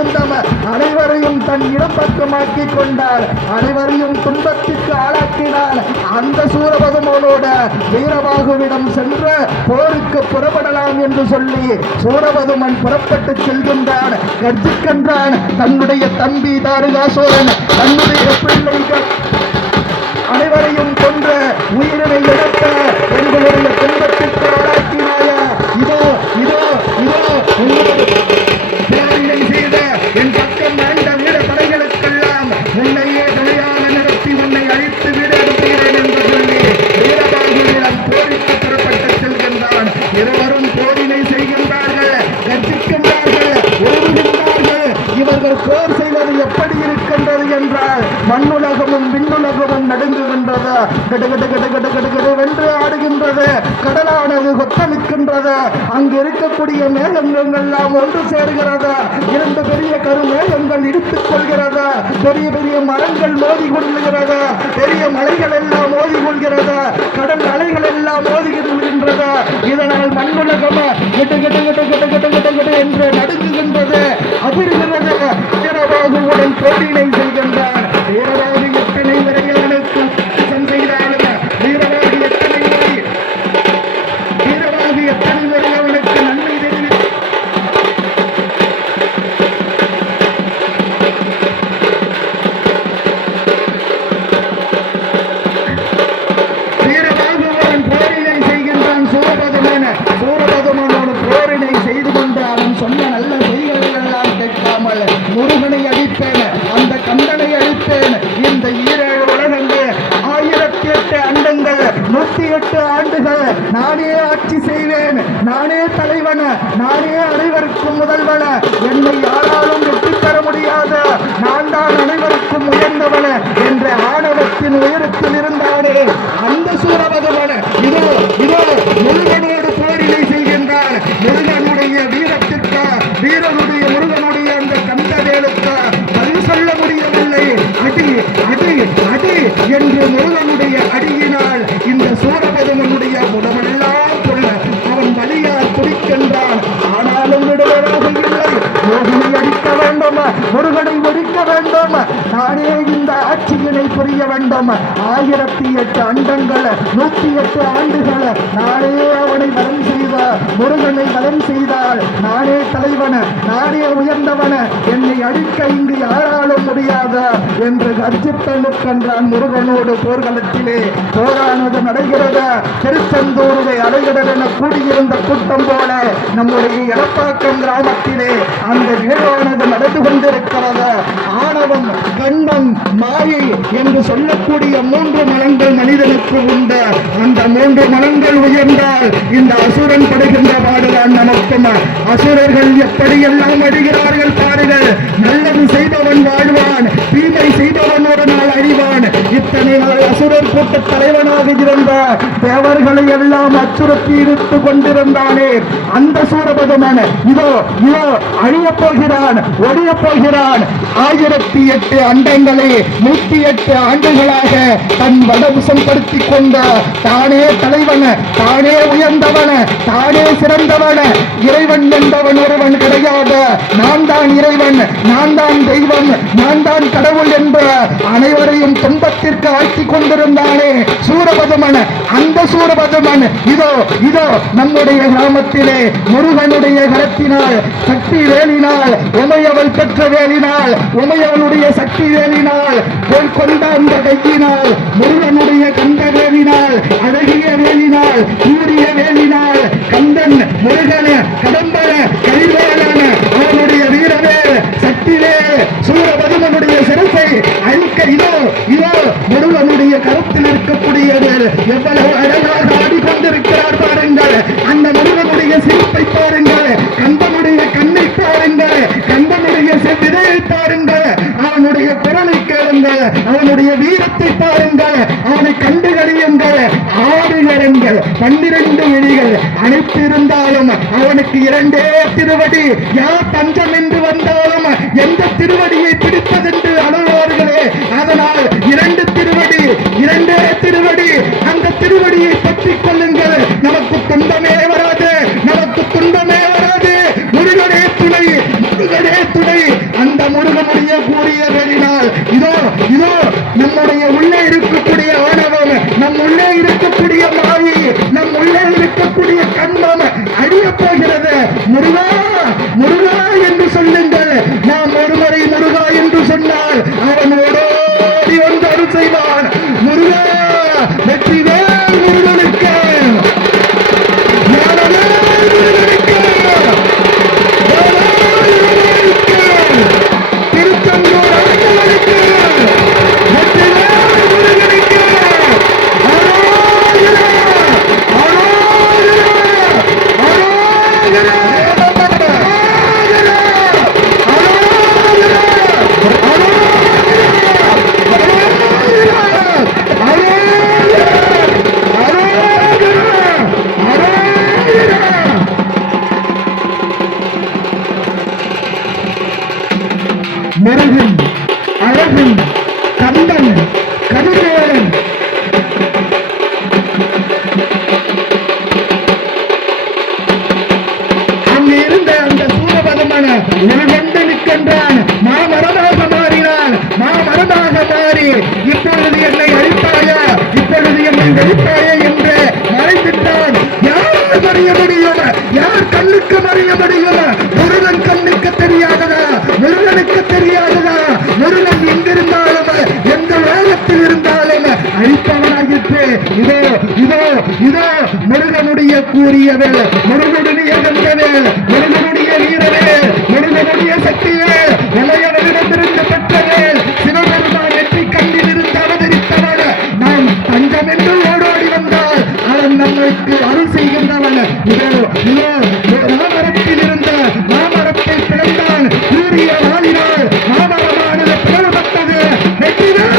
இருந்தவர் அனைவரையும் தன் இடம் பக்கமாக்கி கொண்டார். அனைவரையும் துன்பத்திற்கு ஆளாக்கினார். அந்த சூரபதுமோனோட வீரபாகுவிடம் சென்று போருக்கு புறப்படலாம் என்று சொல்லி சூரபதுமன் புறப்பட்டு செல்கின்றான். கர்ஜிக்கின்றான் தன்னுடைய தம்பி தாருகாசோரன் தன்னுடைய பிள்ளைகள் நடுங்குகின்றது கடு கடு கடு கடு கடு வென்று ஆடுகின்றது. கடலானது கொத்தளிக்கின்றது. அங்கு இருக்கக்கூடிய மேகங்கள் எல்லாம் ஒன்று சேருகிறது. இரண்டு பெரிய கருமேகங்கள் இடித்துக் கொள்கிறது. பெரிய பெரிய மரங்கள் மோதி கொள்கிறது பெரிய மலைகள் எல்லாம் மோதி கொள்கிறது கடல் அலைகள் எல்லாம் மோதி கொள்கின்றது இதனால் மண்ணுலகம் கிட்டு கிட்டு கிட்டு கிட்டு கிட்டு கிட்டு எட்டு ஆண்டுகள் நானே ஆட்சி செய்வேன். நானே தலைவன் நானே அனைவருக்கும் முதல்வன. என்னை யாராலும் வெற்றி பெற முடியாது நான் தான் அனைவருக்கும் உயர்ந்தவன என்ற ஆணவத்தின் உயரத்தில் இருந்தானே. அந்த சூரபதுமன் இதோ இதோ முருகனோடு போரினை செய்கின்றார். முருகனுடைய வீரத்திற்கு வீரனுடைய முருகனுடைய அந்த கந்தவேலுக்கு பதில் சொல்ல முடியவில்லை. அடி அடி அடி என்று முருகனுடைய அடியில் வேண்டும்? நானே இந்த ஆட்சியினை புரிய வேண்டும். ஆயிரத்தி எட்டு அண்டங்கள் நூத்தி எட்டு ஆண்டுகள் நானே அவனை வரம் செய்த முருகனை வரம் செய்தால் நானே தலைவன நானே உயர்ந்தவன என்னை அழிக்க இங்கு யாராலும் முடியாத என்று கர்ஜித்து நிற்கின்றான் முருகனோடு போர்க்களத்திலே. போரானது நடக்கிறது திருச்செந்தூரிலே அடைகிறது என கூடியிருந்த கூட்டம் போல நம்முடைய எடப்பாக்கம் கிராமத்திலே அந்த நிகழ்வானது நடந்து கொண்டிருக்கிறது. ஆணவம் கண்டம் மாயை என்று சொல்லக்கூடிய மூன்று மனங்கள் மனிதனுக்கு உண்டு. அந்த மூன்று மனங்கள் உயர்ந்தால் இந்த அசுரன் படுகின்ற பாடுதான் நமக்கும். அசுரர்கள் எப்படியெல்லாம் அடிகிறார்கள் பாருங்கள். நல்லது செய்பவன் வாழ்வான் தீமை செய்தவன் ஒரு நாள் அறிவான். இத்தனை நாள் அசுரர் கூட்ட தலைவனாக இருந்த தேவர்களை எல்லாம் அச்சுறுத்தி இழுத்து கொண்டிருந்தானே. அந்த சூரபதமான இதோ இதோ அழிய போகிறான் ஒழிய போகிறான். ஆயிரத்தி எட்டு அண்டங்களை நூத்தி எட்டு ஆண்டுகளாக தன் வடபுசம் படுத்தி கொண்ட தானே தலைவன தானே உயர்ந்தவன தானே சிறந்தவன. இறைவன் என்பவன் ஒருவன் கிடையாது. நான் தான் இறைவன் நான் தான் தெய்வம் நான் தான் கடவுள் என்ற அனைவரையும் துன்பத்தில் துன்பத்திற்கு ஆட்சி கொண்டிருந்தானே சூரபதமன். அந்த சூரபதமன் இதோ இதோ நம்முடைய கிராமத்திலே முருகனுடைய கரத்தினால் சக்தி வேலினால் உமையவள் பெற்ற வேலினால் உமையவளுடைய சக்தி வேலினால் கொண்ட அந்த கையினால் முருகனுடைய கண்ட வேலி எவ்வளவு அழகாக ஆடிக்கொண்டிருக்கிறார் பாருங்கள். அந்த முருகனுடைய சிரிப்பை பாருங்கள். கந்தனுடைய கண்ணை பாருங்கள். கந்தனுடைய செவ்விதையை பாருங்கள். அவனுடைய குரலை கேளுங்கள். அவனுடைய வீரத்தை பாருங்கள். அவனை கண்டு கழியுங்கள். ஆடுகிறங்கள் பன்னிரண்டு விழிகள் அனைத்திருந்தாலும் அவனுக்கு இரண்டே திருவடி. யார் தஞ்சம் என்று வந்தாலும் எந்த திருவடியை பிடிப்பதென்று இருக்கக்கூடிய மாயை நம் உள்ளே இருக்கக்கூடிய கண்மம் அழிய போகிறது. முருகா இதோ முருகனுடைய கூறியவள் முருகனுடைய கண்டவே முருகனுடைய வீரவே முருகனுடைய சக்தியே இளையவனிடமிருந்து பெற்றது. சிவபெருமான் வெற்றி கண்ணில் இருந்து அவதரித்தவன் நாம் தஞ்சம் என்று ஓடோடி வந்தால் அவன் நம்மளுக்கு அருள் செய்கின்றவன். இதோ இதோ மாமரத்தில் இருந்த மாமரத்தை பிளந்தான். கூறிய வாழினால் மாமரமானது பிளவுபட்டது வெற்றிவேல்